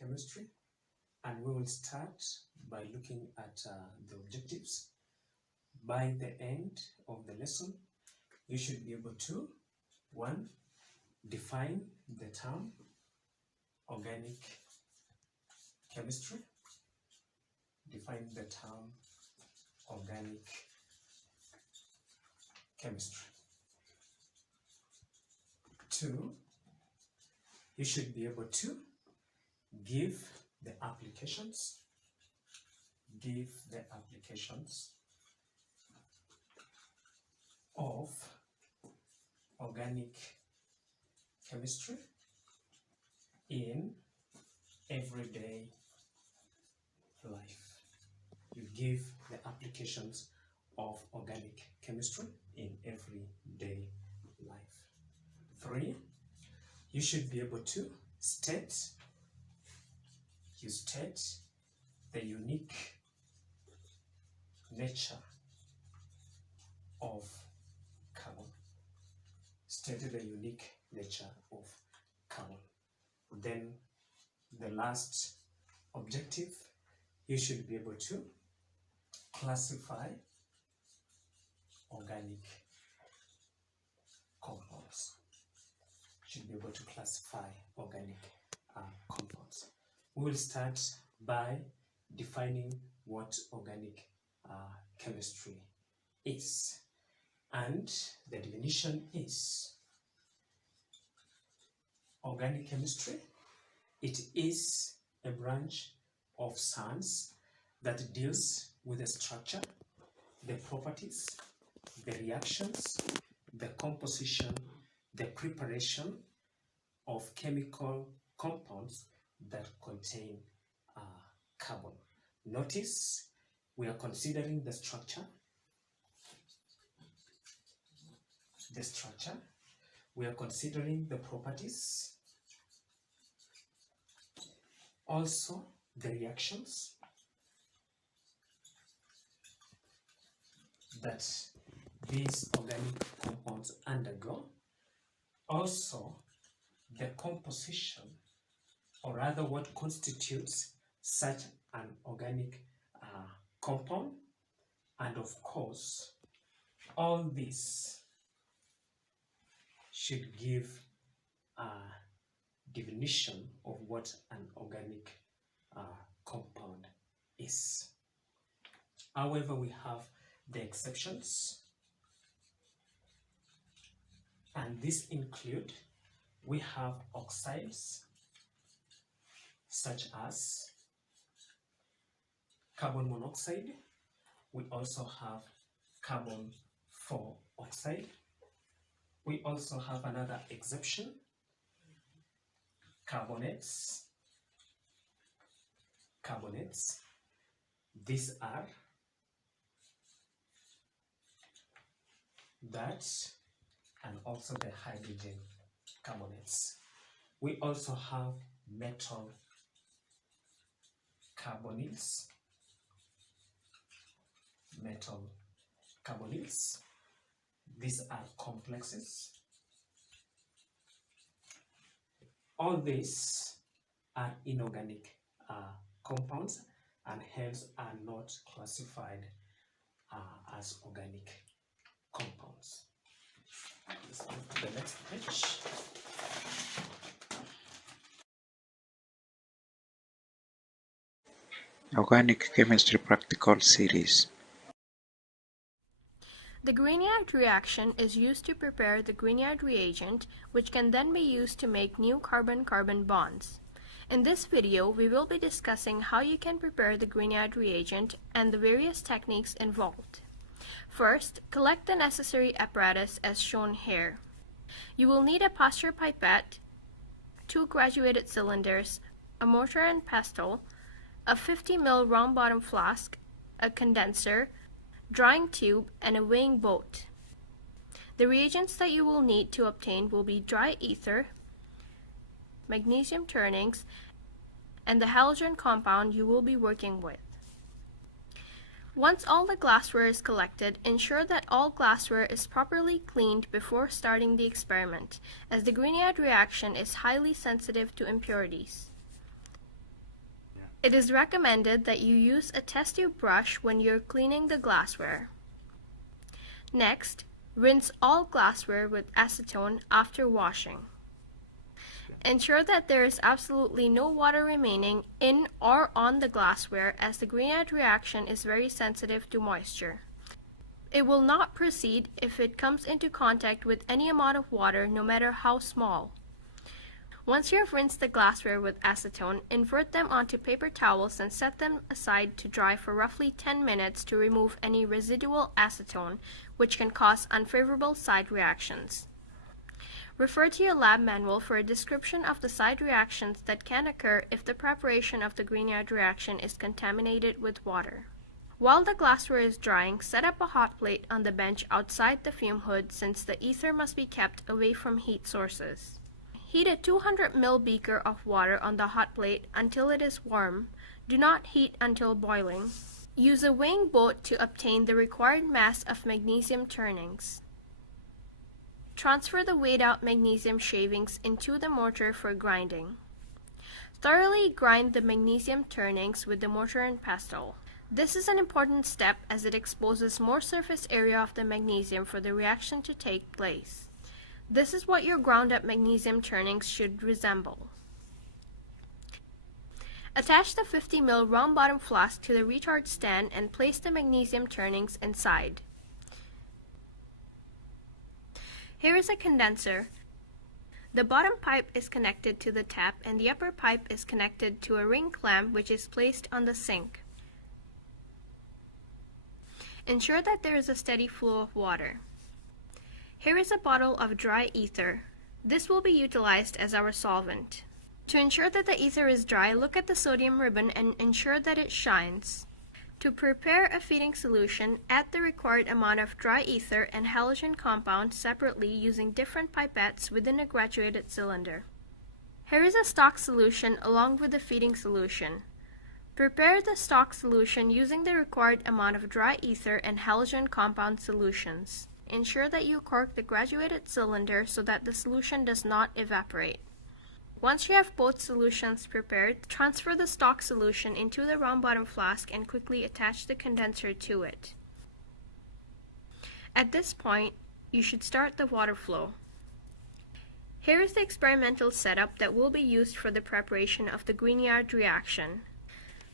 chemistry, and we will start by looking at the objectives. By the end of the lesson, you should be able to, 1, define the term organic chemistry. Define the term organic chemistry. 2, you should be able to give the applications. Give the applications of organic chemistry in everyday life. You give the applications of organic chemistry in everyday life. 3, you should be able to state the unique nature of carbon. State the unique nature of carbon. Then the last objective, you should be able to classify organic compounds. Should be able to classify organic compounds. We will start by defining what organic chemistry is. And the definition is: organic chemistry, it is a branch of science that deals with the structure, the properties, the reactions, the composition, the preparation of chemical compounds that contain carbon. Notice we are considering the structure. We are considering the properties, also the reactions that these organic compounds undergo, also the composition, or rather what constitutes such an organic compound, and of course all this should give a definition of what an organic compound is. However, we have the exceptions, and these include, we have oxides such as carbon monoxide. We also have carbon 4 oxide. We also have another exception, carbonates. These are that, and also the hydrogen carbonates. We also have metal carbonyls. These are complexes. All these are inorganic compounds and hence are not classified as organic compounds. Let's move to the next page. Organic Chemistry Practical Series. The Grignard reaction is used to prepare the Grignard reagent, which can then be used to make new carbon-carbon bonds. In this video, we will be discussing how you can prepare the Grignard reagent and the various techniques involved. First, collect the necessary apparatus as shown here. You will need a Pasteur pipette, 2 graduated cylinders, a mortar and pestle, a 50 ml round bottom flask, a condenser, drying tube, and a weighing boat. The reagents that you will need to obtain will be dry ether, magnesium turnings, and the halogen compound you will be working with. Once all the glassware is collected, ensure that all glassware is properly cleaned before starting the experiment, as the Grignard reaction is highly sensitive to impurities. It is recommended that you use a test tube brush when you're cleaning the glassware. Next, rinse all glassware with acetone after washing. Ensure that there is absolutely no water remaining in or on the glassware, as the Grignard reaction is very sensitive to moisture. It will not proceed if it comes into contact with any amount of water, no matter how small. Once you have rinsed the glassware with acetone, invert them onto paper towels and set them aside to dry for roughly 10 minutes to remove any residual acetone, which can cause unfavorable side reactions. Refer to your lab manual for a description of the side reactions that can occur if the preparation of the Grignard reaction is contaminated with water. While the glassware is drying, set up a hot plate on the bench outside the fume hood, since the ether must be kept away from heat sources. Heat a 200 ml beaker of water on the hot plate until it is warm. Do not heat until boiling. Use a weighing boat to obtain the required mass of magnesium turnings. Transfer the weighed out magnesium shavings into the mortar for grinding. Thoroughly grind the magnesium turnings with the mortar and pestle. This is an important step as it exposes more surface area of the magnesium for the reaction to take place. This is what your ground up magnesium turnings should resemble. Attach the 50 ml round bottom flask to the retard stand and place the magnesium turnings inside. Here is a condenser. The bottom pipe is connected to the tap and the upper pipe is connected to a ring clamp which is placed on the sink. Ensure that there is a steady flow of water. Here is a bottle of dry ether. This will be utilized as our solvent. To ensure that the ether is dry, look at the sodium ribbon and ensure that it shines. To prepare a feeding solution, add the required amount of dry ether and halogen compound separately using different pipettes within a graduated cylinder. Here is a stock solution along with the feeding solution. Prepare the stock solution using the required amount of dry ether and halogen compound solutions. Ensure that you cork the graduated cylinder so that the solution does not evaporate. Once you have both solutions prepared, transfer the stock solution into the round bottom flask and quickly attach the condenser to it. At this point, you should start the water flow. Here is the experimental setup that will be used for the preparation of the Grignard reaction.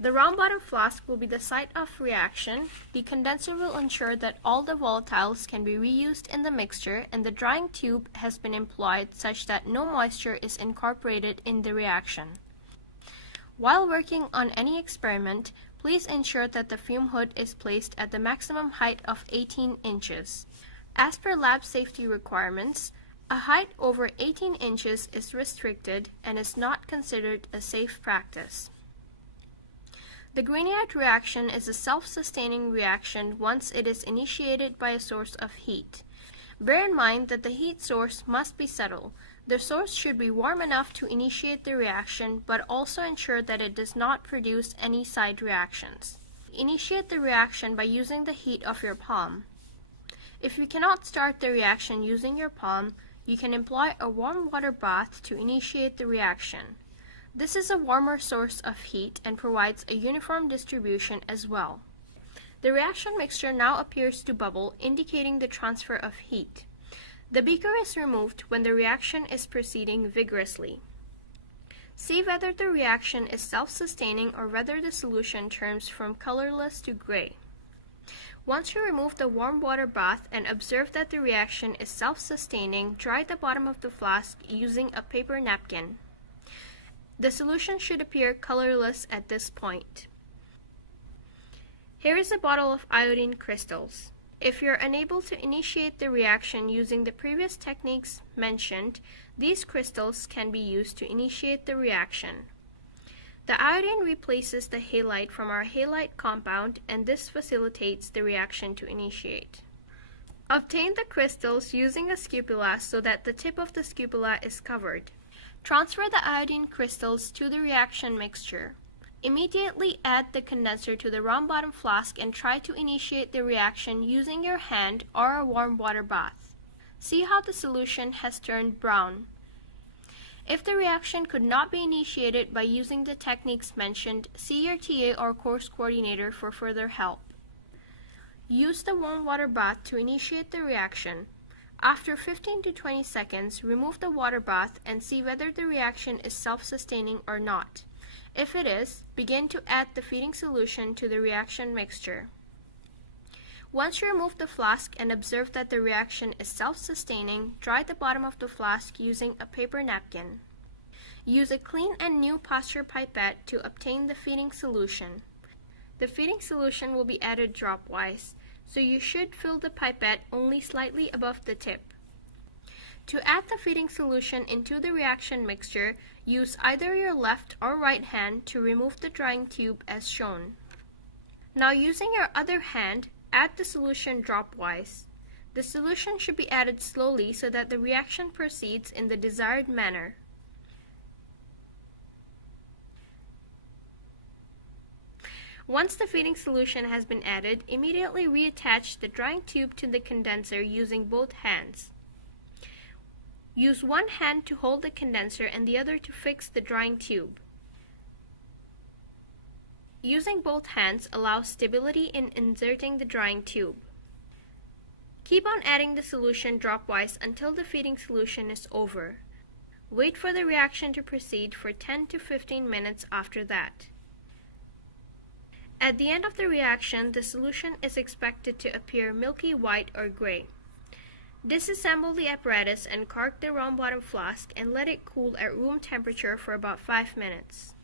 The round bottom flask will be the site of reaction. The condenser will ensure that all the volatiles can be reused in the mixture, and the drying tube has been employed such that no moisture is incorporated in the reaction. While working on any experiment, please ensure that the fume hood is placed at the maximum height of 18 inches. As per lab safety requirements, a height over 18 inches is restricted and is not considered a safe practice. The Grignard reaction is a self-sustaining reaction once it is initiated by a source of heat. Bear in mind that the heat source must be subtle. The source should be warm enough to initiate the reaction, but also ensure that it does not produce any side reactions. Initiate the reaction by using the heat of your palm. If you cannot start the reaction using your palm, you can employ a warm water bath to initiate the reaction. This is a warmer source of heat and provides a uniform distribution as well. The reaction mixture now appears to bubble, indicating the transfer of heat. The beaker is removed when the reaction is proceeding vigorously. See whether the reaction is self-sustaining or whether the solution turns from colorless to gray. Once you remove the warm water bath and observe that the reaction is self-sustaining, dry the bottom of the flask using a paper napkin. The solution should appear colorless at this point. Here is a bottle of iodine crystals. If you're unable to initiate the reaction using the previous techniques mentioned, these crystals can be used to initiate the reaction. The iodine replaces the halide from our halide compound, and this facilitates the reaction to initiate. Obtain the crystals using a scupula so that the tip of the scupula is covered. Transfer the iodine crystals to the reaction mixture. Immediately add the condenser to the round bottom flask and try to initiate the reaction using your hand or a warm water bath. See how the solution has turned brown. If the reaction could not be initiated by using the techniques mentioned, see your TA or course coordinator for further help. Use the warm water bath to initiate the reaction. After 15 to 20 seconds, remove the water bath and see whether the reaction is self-sustaining or not. If it is, begin to add the feeding solution to the reaction mixture. Once you remove the flask and observe that the reaction is self-sustaining, dry the bottom of the flask using a paper napkin. Use a clean and new posture pipette to obtain the feeding solution. The feeding solution will be added dropwise, so you should fill the pipette only slightly above the tip. To add the feeding solution into the reaction mixture, use either your left or right hand to remove the drying tube as shown. Now using your other hand, add the solution dropwise. The solution should be added slowly so that the reaction proceeds in the desired manner. Once the feeding solution has been added, immediately reattach the drying tube to the condenser using both hands. Use one hand to hold the condenser and the other to fix the drying tube. Using both hands allows stability in inserting the drying tube. Keep on adding the solution dropwise until the feeding solution is over. Wait for the reaction to proceed for 10 to 15 minutes after that. At the end of the reaction, the solution is expected to appear milky white or gray. Disassemble the apparatus and cork the round bottom flask and let it cool at room temperature for about 5 minutes.